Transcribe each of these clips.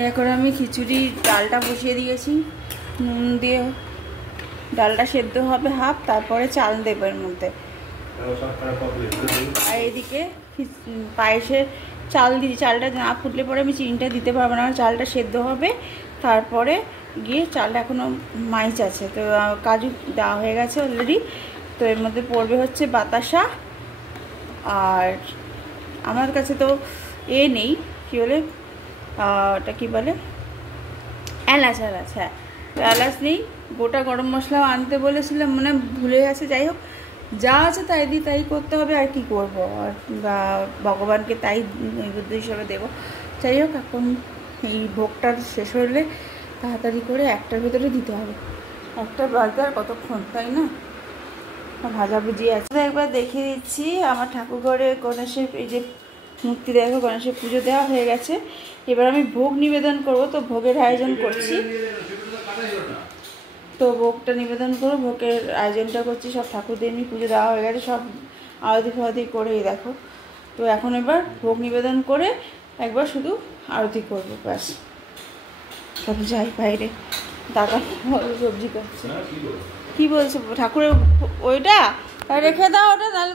এখন আমি খিচুড়ি ডালটা বসিয়ে দিয়েছি, নুন দিয়ে ডালটা সেদ্ধ হবে হাফ, তারপরে চাল দেবো এর মধ্যে। আর এদিকে পায়েসের চাল দিই, চালটা না ফুটলে পরে আমি চিনিটা দিতে পারবো না, চালটা সেদ্ধ হবে তারপরে গিয়ে। চালটা এখনও মাইচ আছে, তো কাজু দেওয়া হয়ে গেছে অলরেডি। তো এর মধ্যে পড়বে হচ্ছে বাতাসা, আর আমার কাছে তো নেই, কী বলে ওটা কী বলে, এলাচ। হ্যাঁ, এলাচ নেই। গোটা গরম মশলাও আনতে বলেছিলাম, মানে ভুলে গেছে। যাই হোক, যা আছে তাই দিয়ে তাই করতে হবে, আর কি করবো, আর ভগবানকে তাই নৈবেদ্য হিসাবে দেবো। যাই হোক, এখন এই ভোগটা শেষ হলে তাড়াতাড়ি করে 1টার ভেতরে দিতে হবে। 1টা বাজতে আর কতক্ষণ, তাই না? ভাজাভুজি আছে। একবার দেখিয়ে দিচ্ছি আমার ঠাকুর ঘরে গণেশের এই যে মূর্তি, দেখো গণেশের পুজো দেওয়া হয়ে গেছে। এবার আমি ভোগ নিবেদন করব, তো ভোগের আয়োজন করছি। তো ভোগটা নিবেদন করবো, ভোগের আয়োজনটা করছি। সব ঠাকুরদের নিয়ে পুজো দেওয়া হয়ে গেছে, সব আরতি ফারতি করেই দেখো। তো এখন এবার ভোগ নিবেদন করে একবার শুধু আরতি করবো, ব্যাস। সব যাই বাইরে, দাদা সবজি করছে। কি বলছো ঠাকুরের ওইটা রেখে দাও, ওটা নাহলে।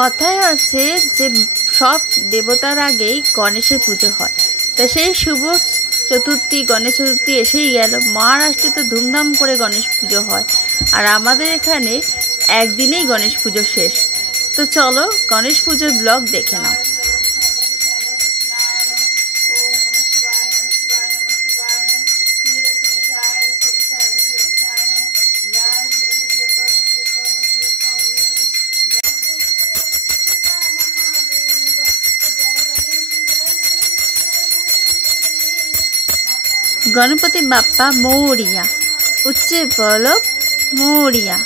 কথায় আছে যে সব দেবতার আগেই গণেশের পুজো হয়। তা সেই শুভ চতুর্থী, গণেশ চতুর্থী এসেই গেল। মহারাষ্ট্রে তো ধুমধাম করে গণেশ পুজো হয়, আর আমাদের এখানে একদিনেই গণেশ পুজো শেষ। তো চলো গণেশ পুজোর ব্লগ দেখে নাও। গণপতি বাপ্পা মৌরিয়া, উচ্চে বলো মৌরিয়া,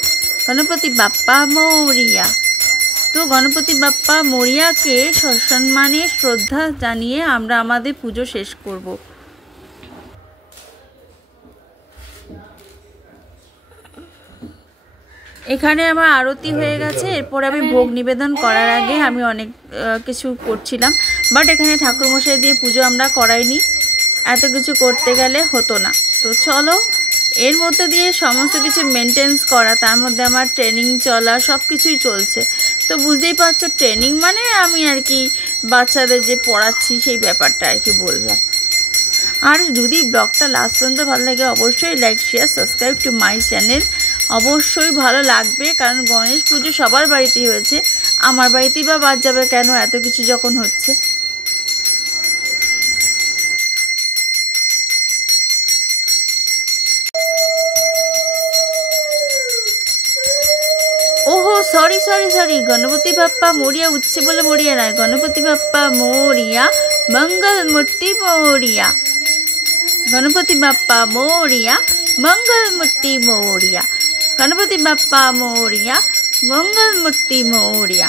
গণপতি বাপ্পা মৌরিয়া। তো গণপতি বাপ্পা মৌরিয়াকে সসম্মানে শ্রদ্ধা জানিয়ে আমরা আমাদের পুজো শেষ করব। এখানে আমার আরতি হয়ে গেছে। এরপর আমি ভোগ নিবেদন করার আগে আমি অনেক কিছু করছিলাম, বাট এখানে ঠাকুরমশাই দিয়ে পুজো আমরা করাইনি, এত কিছু করতে গেলে হতো না। তো চলো, এর মধ্যে দিয়ে সমস্ত কিছু মেনটেন্স করা, তার মধ্যে আমার ট্রেনিং চলা, সব কিছুই চলছে। তো বুঝতেই পারছো, ট্রেনিং মানে আমি আর কি বাচ্চাদের যে পড়াচ্ছি সেই ব্যাপারটা আর কি বললাম। আর যদি ব্লগটা লাস্ট পর্যন্ত ভালো লাগে, অবশ্যই like, share, subscribe to my channel. অবশ্যই ভালো লাগবে, কারণ গণেশ পুজো সবার বাড়িতেই হয়েছে, আমার বাড়িতেই বা বাদ যাবে কেন, এত কিছু যখন হচ্ছে। ওহো সরি, গণপতি বাপ্পা মরিয়া, উঠছে বলে মরিয়া নয়, গণপতি বাপ্পা মরিয়া, মঙ্গল মূর্তি মরিয়া, গণপতি বাপ্পা মরিয়া, মঙ্গল মূর্তি মরিয়া, गणपति बाप्पा मोरिया, मंगल मूर्ति मोरिया।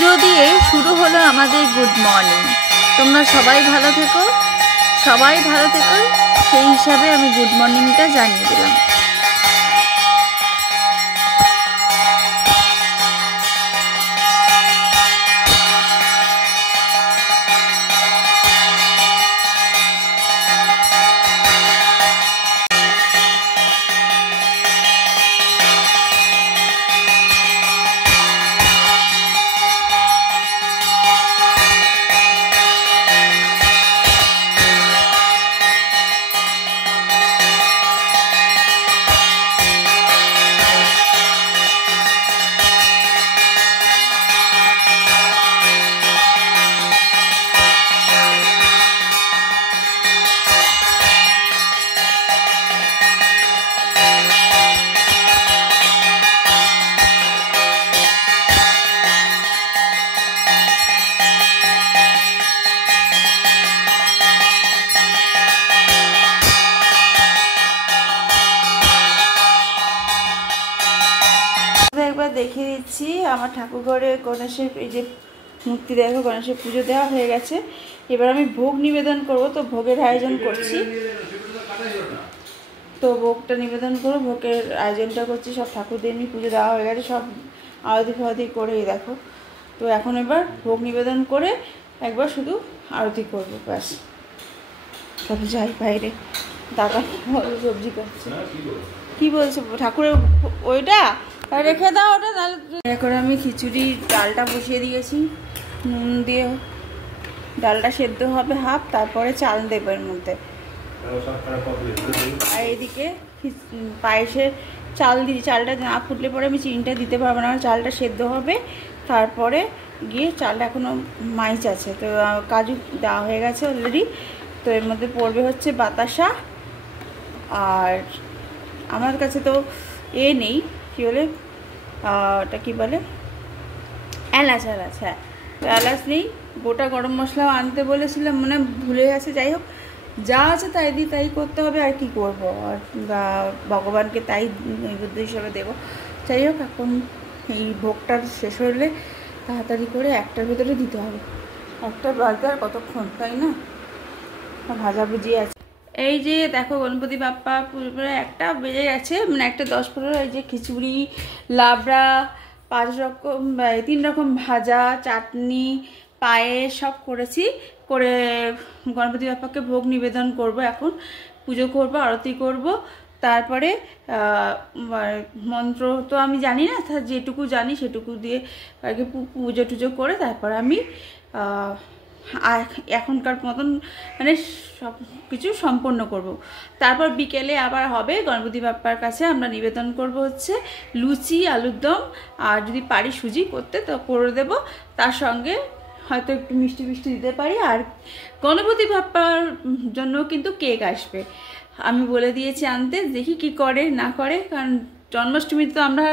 পুজো দিয়ে শুরু হলো আমাদের গুড মর্নিং। তোমরা সবাই ভালো থেকো, সেই হিসাবে আমি গুড মর্নিংটা জানিয়ে দিলাম। একবার দেখিয়ে দিচ্ছি আমার ঠাকুর ঘরে গণেশের এই যে মূর্তি, দেখো গণেশের পুজো দেওয়া হয়ে গেছে। এবার আমি ভোগ নিবেদন করব, তো ভোগের আয়োজন করছি। তো ভোগটা নিবেদন করবো, ভোগের আয়োজনটা করছি। সব ঠাকুরদের নিয়ে পুজো দেওয়া হয়ে গেছে, সব আরতি ফারতি করে দেখো। তো এখন এবার ভোগ নিবেদন করে একবার শুধু আরতি করবো, ব্যাস। তবে যাই বাইরে, দাদা সবজি করছে, কি বলছে ঠাকুরের ওইটা রেখে দাও, ওটা তাহলে। এখন আমি খিচুড়ি ডালটা বসিয়ে দিয়েছি, নুন দিয়ে ডালটা সেদ্ধ হবে হাফ, তারপরে চাল দেবো এর মধ্যে। আর এদিকে পায়েসের চাল দিই, চালটা না ফুটলে পরে আমি চিনিটা দিতে পারবো না, চালটা সেদ্ধ হবে। তারপরে গিয়ে চালটা এখনও মাইচ আছে, তো কাজু দেওয়া হয়ে গেছে অলরেডি। তো এর মধ্যে পড়বে হচ্ছে বাতাসা, আর আমার কাছে তো নেই, কী বলে ওটা কী বলে, এলাচ। হ্যাঁ, তো এলাচ নেই। গোটা গরম মশলাও আনতে বলেছিলাম, মানে ভুলে গেছে। যাই হোক, যা আছে তাই করতে হবে, আর কি করব, আর ভগবানকে তাই নৈবেদ্য হিসাবে দেবো। যাই হোক, এখন এই ভোগটা শেষ হলে তাড়াতাড়ি করে 1টার ভেতরে দিতে হবে। 1টা বাজতে আর কতক্ষণ, তাই না? ভাজাভুজি আছে। এই যে দেখো গণপতি বাপ্পা পুরো 1টা বেজে গেছে, মানে 1টা 10-15। এই যে খিচুড়ি, লাবড়া, 3 রকম ভাজা, চাটনি, পায়েস সব করেছি। করে গণপতি বাপ্পাকে ভোগ নিবেদন করব, এখন পুজো করব, আরতি করব। তারপরে মন্ত্র তো আমি জানি না, যেটুকু জানি সেটুকু দিয়ে আর কি পুজো টুজো করে তারপর আমি এখনকার মতন মানে সব কিছু সম্পন্ন করব। তারপর বিকেলে আবার হবে গণপতি বাপ্পার কাছে আমরা নিবেদন করব হচ্ছে লুচি, আলুর দম, আর যদি পারি সুজি করতে তো করে দেব। তার সঙ্গে হয়তো একটু মিষ্টি দিতে পারি। আর গণপতি বাপ্পার জন্য কিন্তু কেক আসবে, আমি বলে দিয়েছি আনতে, দেখি কি করে না করে। কারণ জন্মাষ্টমীতে তো আমরা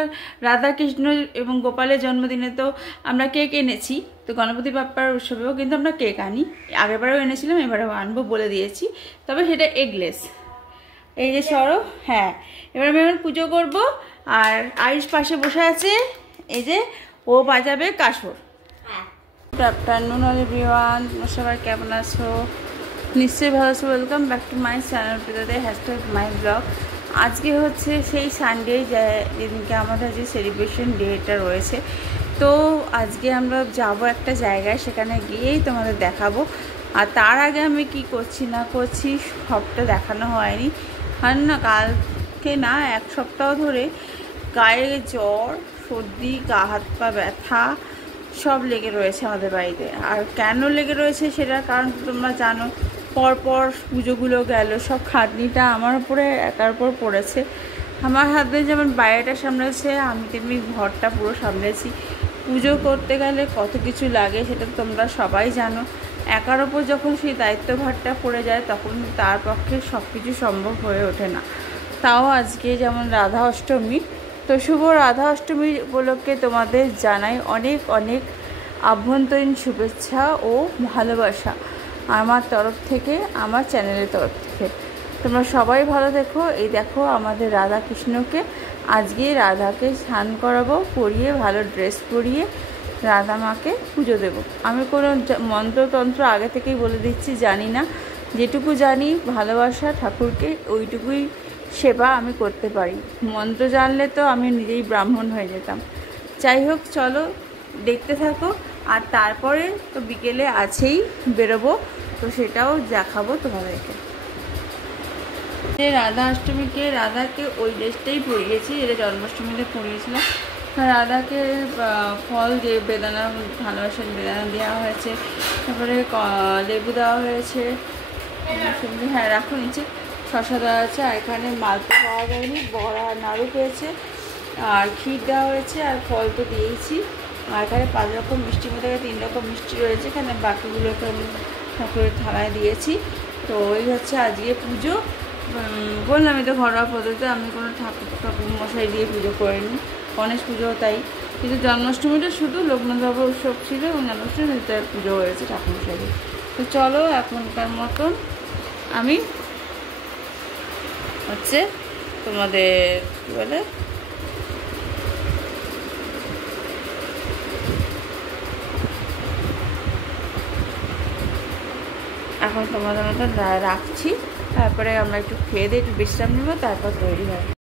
রাধা কৃষ্ণ এবং গোপালের জন্মদিনে তো আমরা কেক এনেছি, তো গণপতি বাপ্পার উৎসবেও কিন্তু আমরা কেক আনি। আগেরবারেও এনেছিলাম, এবারেও আনবো বলে দিয়েছি, তবে সেটা এগলেস। এই যে সরো, হ্যাঁ, এবার আমি এখন পুজো করবো। আর আয়ুষ পাশে বসে আছে, এই যে ও বাজাবে কাসর। গুড আফটারনুন অল এভরিওয়ান, তোমরা সবাই কেমন আছো? নিশ্চয়ই ভালো আছো। Welcome back to my channel পিতাদের #মাই ব্লগ। আজকে হচ্ছে সেই সানডে যেদিনকে আমাদের যে সেলিব্রেশন ডেটা রয়েছে। তো আজকে আমরা যাব একটা জায়গায়, সেখানে গিয়েই তোমাদের দেখাবো। আর তার আগে আমি কি করছি না করছি সবটা দেখানো হয়নি, কারণ না কালকে না 1 সপ্তাহ ধরে গায়ে জ্বর, সর্দি, গা হাত পা ব্যথা সব লেগে রয়েছে আমাদের বাড়িতে। আর কেন লেগে রয়েছে সেটার কারণ তোমরা জানো, পরপর পুজোগুলো গেল, সব খাটনিটা আমার উপরে একার উপর পড়েছে। আমার হাতে যেমন বাইরেটা সামলেছে, আমি তেমনি ঘরটা পুরো সামলেছি। পুজো করতে গেলে কত কিছু লাগে সেটা তোমরা সবাই জানো। একার ওপর যখন সেই দায়িত্বভারটা পড়ে যায় তখন তার পক্ষে সব কিছু সম্ভব হয়ে ওঠে না। তাও আজকে যেমন রাধা অষ্টমী, তো শুভ রাধা অষ্টমী উপলক্ষে তোমাদের জানাই অনেক অনেক আভ্যন্তরীণ শুভেচ্ছা ও ভালোবাসা আমার তরফ থেকে, আমার চ্যানেলের তরফ থেকে। তোমরা সবাই ভালো থেকো। এই দেখো আমাদের রাধা কৃষ্ণকে আজকে রাধাকে স্নান করাবো, পরিয়ে ভালো ড্রেস পরিয়ে রাধা মাকে পুজো দেব। আমি কোনো মন্ত্রতন্ত্র আগে থেকেই বলে দিচ্ছি জানি না, যেটুকু জানি ভালোবাসা ঠাকুরকে ওইটুকুই সেবা আমি করতে পারি। মন্ত্র জানলে তো আমি নিজেই ব্রাহ্মণ হয়ে যেতাম। যাই হোক, চলো দেখতে থাকো। আর তারপরে তো বিকেলে আছেই, বেরোবো, তো সেটাও দেখাবো তোমাদেরকে। যে রাধাকে ওই ড্রেসটাই পরিয়েছি, যেটা জন্মাষ্টমীতে পরিয়েছিলাম। রাধাকে ফল দিয়ে বেদানা, ভালোবাসার বেদানা দেওয়া হয়েছে, তারপরে লেবু দেওয়া হয়েছে, হ্যাঁ রাখো নিচে, শশা দেওয়া আছে, আর এখানে মালপো পাওয়া যায়নি, বড়া নাড়ু পেয়েছে, আর ক্ষীর দেওয়া হয়েছে, আর ফল তো দিয়েছি। আর এখানে 5 রকম মিষ্টির মধ্যে 3 রকম মিষ্টি রয়েছে, এখানে বাকিগুলোকে আমি ঠাকুরের থালায় দিয়েছি। তো ওই হচ্ছে আজকে পুজো। বললাম এটা ঘরোয়া পদ্ধতিতে, আমি কোনো ঠাকুর মশাই দিয়ে পুজো করিনি, গণেশ পুজো তাই। কিন্তু জন্মাষ্টমীটা শুধু লোকনাথ বাবা উৎসব ছিল এবং জন্মাষ্টমী পুজো হয়েছে ঠাকুর মশাই দিয়ে। তো চলো এখনকার মতন আমি হচ্ছে তোমাদের কী বলে এখন তোমাদের মতন রাখছি। তারপরে আমরা একটু খেয়ে দিয়ে একটু বিশ্রাম নেবো, তারপর তৈরি হয়।